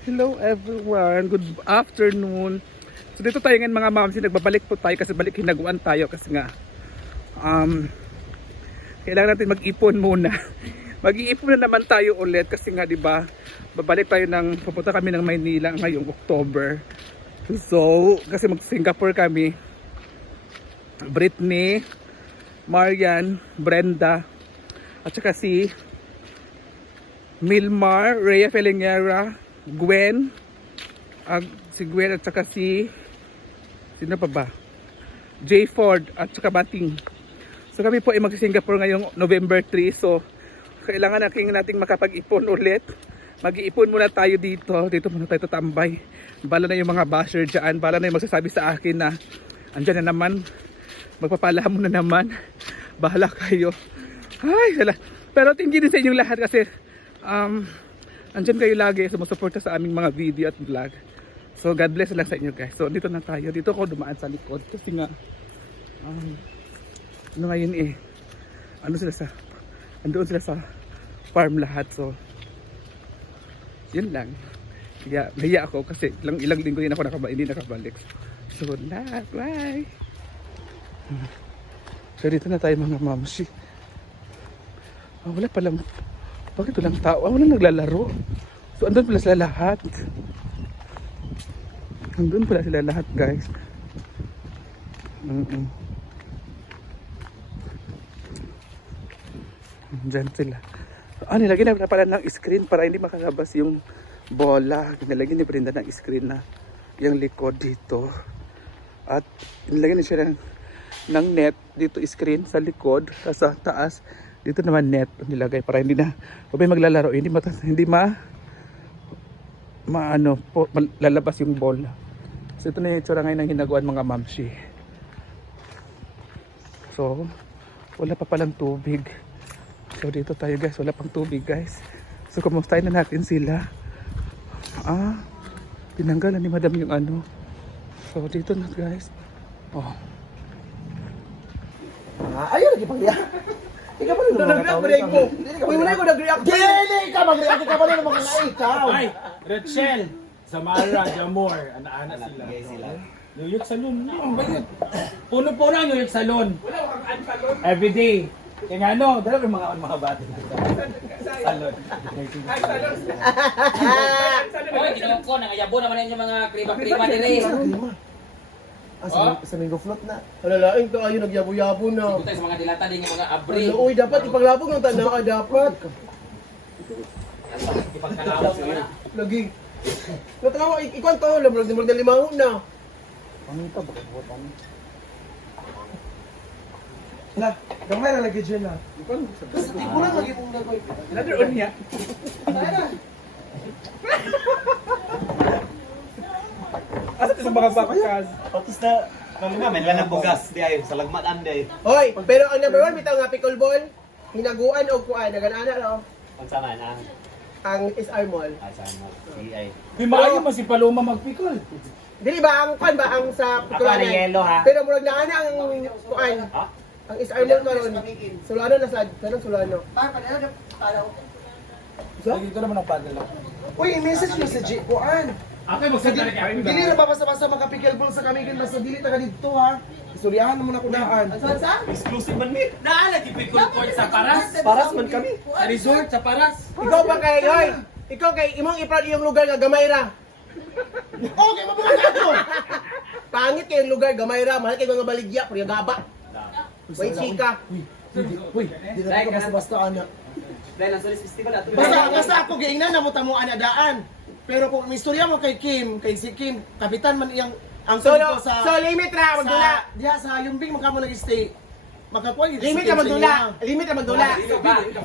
Hello everyone, good afternoon. So dito tayo ngayon mga mamsi, nagbabalik po tayo kasi balik hinaguan tayo kasi nga kailangan natin mag-ipon muna. Mag-iipon na naman tayo ulit kasi nga 'di ba? Babalik tayo pupunta kami ng Maynila ngayong October. So, kasi mag-Singapore kami. Britney, Marian, Brenda, at saka si Milmar, Rhea Felingera, Gwen, si Gwen at saka sino pa ba? Jay Ford at saka Bating. So kami po ay mag-Singapore ngayong November 3. So kailangan nating makapag-ipon ulit. Mag-iipon muna tayo dito. Dito muna tayo tatambay. Bala na yung mga basher dyan. Bala na yung magsasabi sa akin na andyan na naman. Magpapalamon na naman. Bahala kayo. Ay, wala. Pero thank you din sa inyong lahat kasi andyan kayo lagi sumusuporta sa aming mga video at vlog. So God bless lang sa inyo guys. So dito na tayo. Dito ko dumaan sa likod kasi nga ano ngayon andoon sila sa farm lahat. So yun lang. Kaya nahiya ako kasi ilang linggo yun ako hindi nakabalik. So lahat, bye. So dito na tayo mga mamsi. Wala palang bakit walang tao? Walang naglalaro. So andun pala sila lahat. Andun pala sila lahat guys. Diyan sila. Nilagyan na pala ng screen para hindi makalabas yung bola. Nilagyan ni Brenda ng screen na yung likod dito. At nilagyan siya ng net dito, screen sa likod, sa taas. Dito naman net nilagay para hindi na pag may maglalaro hindi lalabas yung bola. So ito na yung itsura ngayon ng hinaguan mga mamsi. So wala pa palang tubig. So dito tayo guys, wala pang tubig guys. So kumustahin na natin sila. Tinanggalan ni madam yung ano. So dito na guys. Ayun lagi pang react. Ikaw pa rin nag-react mo. Uy, wala ko nag-react. Dili ka mag-react ka pa rin mga ikaw. Ay, Rachel, Samara, Jamor, ana-ana sila. New York Salon. Puno-puno ang New York Salon. Every day. Kaya nga ano, dalawa yung mga bata. Salon. Oy, tinawag ko, nangayabo naman yung mga krima-krima nila. Sa Mingo Float na. Alalaing ka ayun, nagyabo-yabo na. Ito sa mga dilata din yung mga abri. Uy, dapat ipaglabog ng tanda dapat. Ipagkalabog na. Lagi. Natalawa, ikaw to, lamrag na limango na. Pangita bakit butan? Na, gamay na lagi dyan na. Kasi di ko lang lagi pong nagawin. Another on niya. Asa sa mga bakas? Patos na, may lang ng bugas, di ay, sa lagmat anday. Hoy, pero ang number 1, bitaw nga pickleball, hinaguan o kuan, naganana no? Ang sama na, Ang SR Mall. sama, di ay. Di maayo mas si Paloma magpikol. Dili ba ang kuan ba ang sa Ako ari yelo ha. Pero murag na ang kuan. Ha? Ang SR Mall karon. Sulano na sad, kanang Sulano. So, dito naman ang padala. Uy, message mo sa G kuan. Ako yung magsadala kaya. Dili na babasa-basa mga pickleball sa kamigin basta dili taga dito ha. Istoryahan mo na kudaan. Exclusive man mi. Naala, di pikul court sa Paras. Paras man kami. Sa resort sa Paras. Ikaw ba kay hoy? Ikaw kay imong iproud iyong lugar nga gamay ra. Okay, mabuhay ako. Pangit kay lugar gamay ra, mahal kay mga baligya, pero gaba. Wait, chika. Uy, Di na ko basta-basta ana. Dahil ang Solis Festival ato. Basta ako giingnan na mo tamo ana daan. Pero kung may istorya mo kay si Kim, kapitan man iyang ang so limit ra magdula. Diha sa Yumbing mo kamo nag-stay. Makakuha limit ra magdula. Limit ra magdula.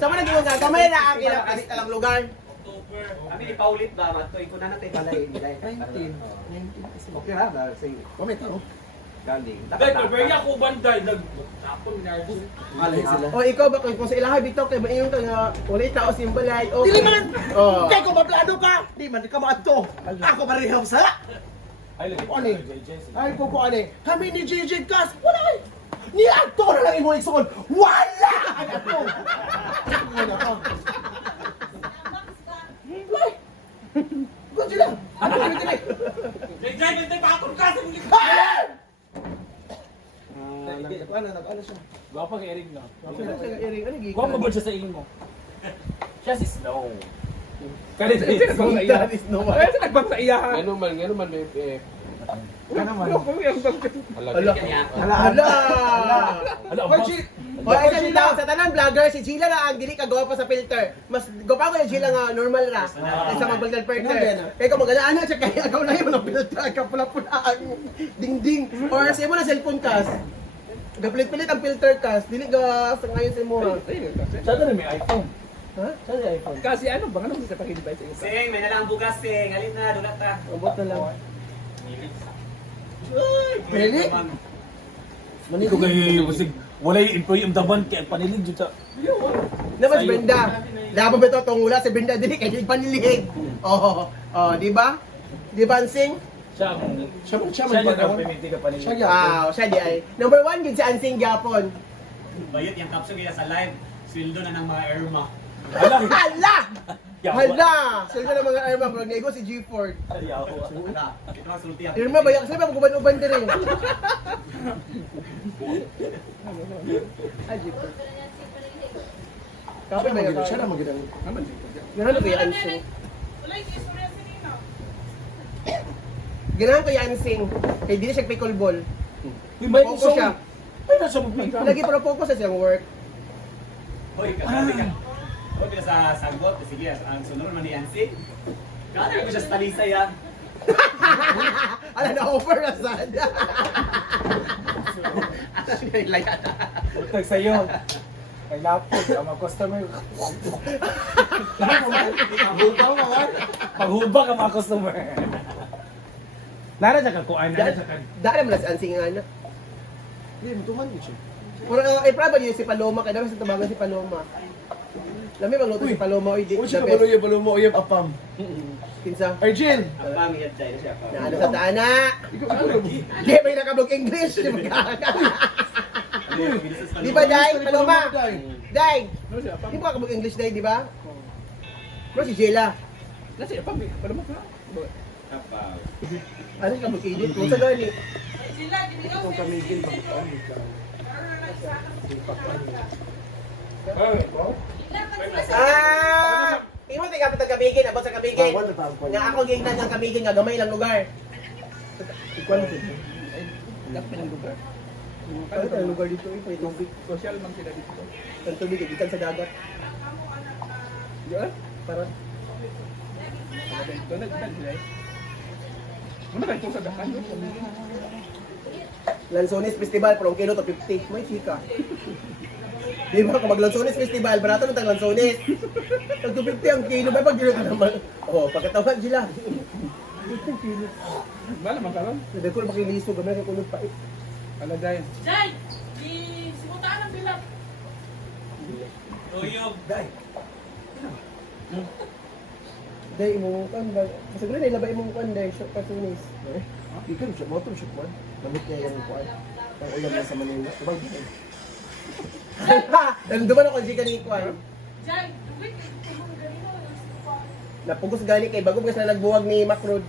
Sa man naging nga gamay ra ang ilang kalit alang lugar. Kami ni Paulit ba, matoy ko na natin balay. 19. Okay ra ba, say, Comment ako. galing. dahil Berya ko banday nagtapon nervous. Malay sila. O ikaw ba kung sa ilaha bitaw kay maayong ka nga wala tao sa iyong balay. O Dili man! Oh. Kaya ko maplano ka! Di man ka maato! Ako marihang sa! Ay, lagi. Ano eh? Ay po po ano eh. Kami ni JJ Cas! Wala eh! Ni ato na lang imo igsoon! Wala! Ato! Ano ka? Kung sila. Ano ba ito? Drive, hindi pa ako kasi. Ano siya? Gwapa kay Eric na. Ano gigil? Gwapa ba siya sa inyo mo? Siya si Snow. Kalit Hindi nagbang sa iya. That is no one. Ay, nagbang sa iya. Ganun man, may Ano man? Hala. Hala. Ala, Or Sheila. O, isa sila, sa tanang vlogger, si Sheila na ang dili ka gawa pa sa filter. Mas gawa ko yung Sheila nga normal ra. Kaysa magbagdal filter. Kaya kung magana ana siya kaya agaw na yun ang filter ka pula-pula ang ding-ding. Or sa mo na cellphone cast. Gapilit-pilit ang filter cast. Dili ga sa ngayon sa mo. Siya na may iPhone. Ha? Saan yung iPhone? Kasi ano ba? Ano sa pakibay sa iyo? Sing, may nalang bugas, Sing. Halin na, dulat ta. Abot na lang. Really? Mani ko kayo basig wala yung employee daban kay panilig jud ta. Naman si Brenda. Labo ba ito itong ula si Brenda dili kay di panilihig. Oh, di ba? Di ba Ansing? Siya Siya man man ang pamimiti ka panilig. Siya di ay. Number 1 gid si Ansing Japon. Bayot yung capsule kaya sa live. Sweldo na ng mga Irma. Ala. Hala! Yawa. Hala! Sila na mga Irma, bro. Nego si G-Ford. Yawa. Ito ang sulti ang Irma ba? Sila ba maguban-uban din rin? Ay, G-Ford. Kapit ba yun? Siya na magandang. Ganahan ko yung Ansing. Ganahan ko yung Ansing. Kaya di na siya pickleball. Focus siya. Ay nasa mo pika. Lagi pero focus sa siyang work. Hoy, kasi ka. Hoy, pila sa sagot. Sige, ang sunod man ni Yancy. Kaya ko siya sa talisay, ha? Ala na offer na sana. Utag sa'yo. Kay lapod, ang mga customer. Paghubang ang mga customer. Lara siya kakuan, lara siya kan. Dara mo na si Ansing nga na. Hindi, mutuhan ko siya. Pero probably yun si Paloma, kaya dapat sa tabangan si Paloma. Lami magluto si Paloma, oy, di. Kung siya balo mo, uyab apam. Kinsa? Arjel! Ang pamiyad tayo siya. Na ano sa taana? Di ba yung nakablog English? Di ba kakakala? Di ba, Day? Paloma? Day! Di ba nakablog English, Day, di ba? Bro, si Sheila. Kasi pa mo ka. Ano ka mag-edit? Kung sa gani? Imo tayo kapit ang kabigin, abot sa kabigin. Nga ako gingnan ng kabigin nga gamay lang lugar. Dapat ng lugar. Ano ang lugar dito? Ito yung tubig. Social man sila dito. Ang tubig, ikan sa dagat. Diyan? Para Ito na sila. Muna kayo sa dakan. Lanzones Festival, from kilo to 50. May chika. Di ba, kung mag-Lanzones Festival, barato ng Lanzones. Pag 250 ang kilo, may pag-kilo ka naman. Oo, pagkatawag sila. 15 kilo. Wala man karon. Sabi ko na makiliso, gamay ka kulog pa. Ala dai. Jai, di simutaan ang bilang. Tuyog. Day, imong kan ba? Kasi ko na ilabay imong kan, day, shop cartoonis. Di ka, shop mo ito, shop mo. Lamit niya yung kuwan. Ang ulam na sa Manila. Diba? Nanduman ako di ka ni kuwan. Jai, wait, ibang ganito. Napugos gani kay bago kasi na nagbuwag ni Macrod.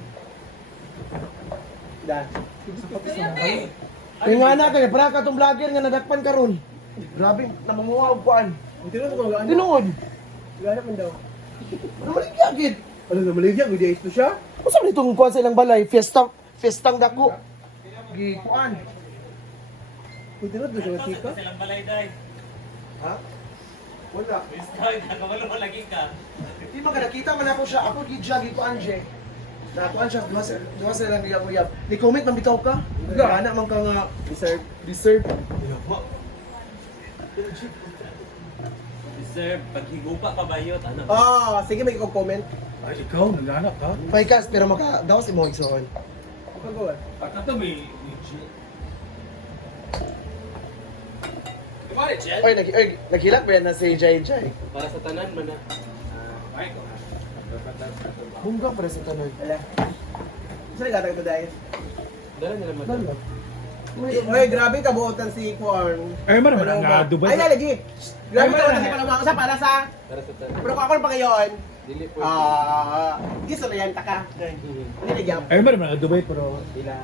Da. Yung nga na kaya, para ka itong vlogger nga nadakpan ka ron. Grabe, namanguha og kuan. Ang tinuod ko gaan. Tinuod! Ganap man daw. Ano maligya, gid? Ano na maligya, good days to siya. Kung saan itong kuan sa ilang balay? Fiestang dako. Gi kuan. Kung tinuod ko siya chika. Silang balay, day. Ha? Wala. Bistay, nakawala mo lagi ka. Di ba nakita man ako siya, ako gidya gikuan siya. Nakuan siya, duha sa lang niya uyab. Ni comment man bitaw ka. Gana man ka nga deserve. Sir, paghigupa pa ba yun? Ano? Ah, sige may comment. Ay, ikaw, naghanap ka? Paikas pero makadaos imo igsoon. Pagawa. At ito may... Oy, naghilak ba yan na si Jai Jai? Para sa tanan man na. Bungga para sa tanan. Ala. Saan gatag ito dahil? Dala nila man. Dala. Oy, grabe kabuotan si Kuan. Ay, man naman ang Dubai. Ay, lagi. Grabe Ay, kabuotan man, si Paloma. Sa para sa... Para sa tanan. Pero kung ako pa ngayon, Dili po. Giso na yan, taka. Ano nagyap? Ay, meron mga Dubai pero sila.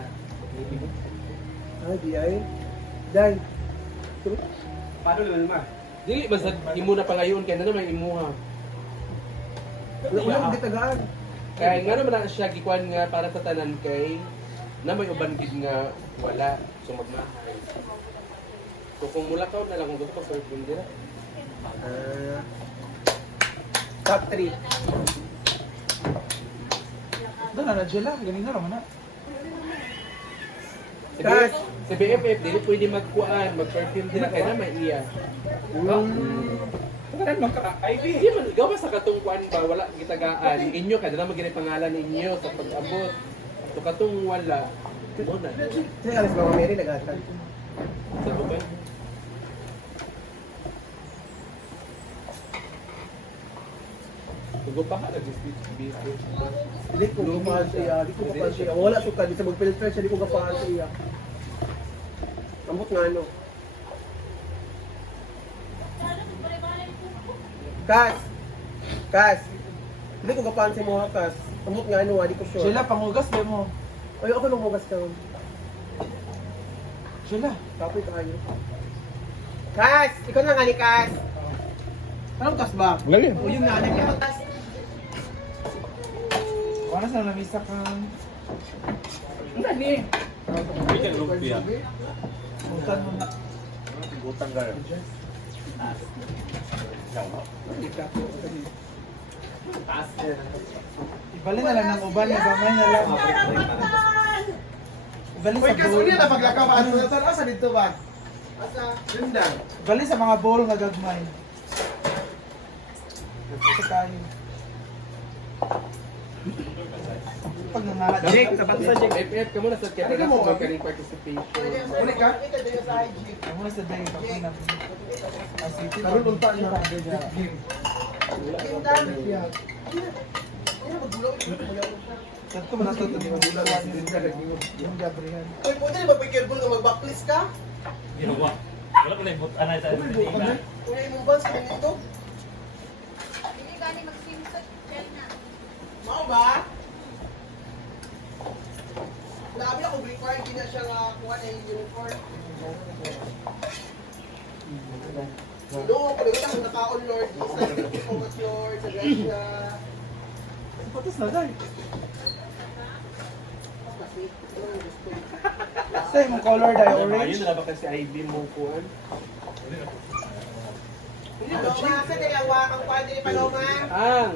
Ah, di ay. Dan. Paano naman ma? Dili man sa imo na pangayon kay na naman imuha. Wala kong gitagaan. Kaya nga naman na siya gikuan nga para sa tanan kay na may uban gid nga wala so magmahay. So kung mulakaw na lang kung gusto ko serve din dira. Top 3. Doon na Jela, galing na naman na. Sa BFF dili pwede magkuan, mag-perfume dira kay na may iya. Kailan mo ka? Hindi man gawa sa katong kuan ba wala gitagaan. Inyo kada na magini pangalan ninyo sa pag-abot. So katong wala mo na. Sige, alis ba Mary nagatan? Sa bukan. Tugo pa ka nag-speech. Dili ko kapal siya, di ko kapal siya. Wala suka, di sa mag-filter siya, di ko kapal siya. Ambot nga ano. Kas! Kas! Hindi ko kapal siya mo Kas. Ambot nga ano, di ko sure. Jela, pangugas ba mo? Ay, ako nung hugas ka. Jela. Kapit tayo. Kas! Ikaw na nga ni Kas! Anong Kas ba? Galing. O yung nanay niya. Kas! Wala sa namisa ka. Nani? Weekend lumpia. Bukan mo na. Utang gar. Ibalin na lang ng uban, gamay na lang. Ibalin Uy, sa kasi bowl. hindi na paglakaw ano na saan? Asa dito ba? Asa? Yun lang. Ibalin sa mga bowl nga gagmay. Sa kain. Pag nangahat. Jake, tapat sa Jake. FF ka muna sa kaya Ano mo, sa kaning participation. Ulit ka? Ako na sa day, kapag na. Asiti. Karoon unta niya. Tanto mo na ito, hindi mo bulawan din sa yung Gabriel. Uy, pwede na mag-careful ka mag-backlist ka? Ginawa. Wala ko na ibut anay sa Uy, yung bus ka nito? Hindi gani mag-swimsuit. China. Mao ba? Labi ako, required din na siya nga kuha na yung uniform. No, pagkakita ko nakaon, Lord. Thank you so much, Lord. Sa Gracia. Patas na dahil. Kasi, ano, gusto ko. Sa yung color dahil Ayun orange. na ba kasi IB mo kuan? Paloma, sa dalawa, ang pwede ni Paloma. Ang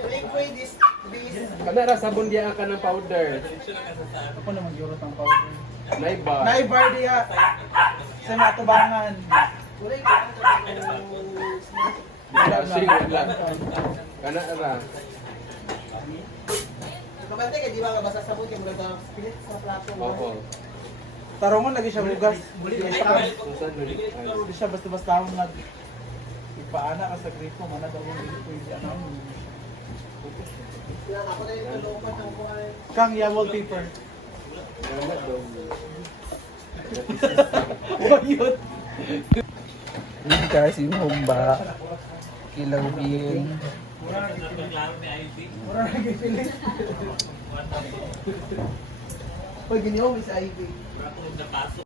Liquid is this. kana ra sabon diya ka ng powder. Ako na mag-eurot ng powder. Naiba. Naibar diya. Sa matubangan. Wala yung kaya Sige lang. Kana ra. Kabante ka, di ba mabasa sa buti, mga spirit sa plato. Oo. Tarongon lagi siya hugas. Kung saan nun? Hindi siya basta-basta akong nag ipaana ka sa gripo, mana daw kung hindi pwede ano. Ako na yung lupat ng buhay. Kang ya wallpaper. Kana daw. Oh, yun. Yun guys, yung humba. Kilawin. Mura ni IB. Mura na gipilit. Pag giniyaw, Miss Ivy. Mura ko na paso.